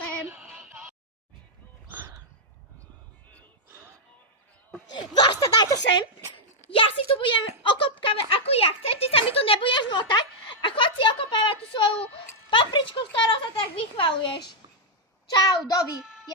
sem. Vlastne, daj to sem. Ja si tu budem okopkávať ako ja chcem, ty sa mi tu nebudeš motať a chod si okopávať tú svoju papričku, s ktorou sa tak vychvaluješ. Čau, dovi.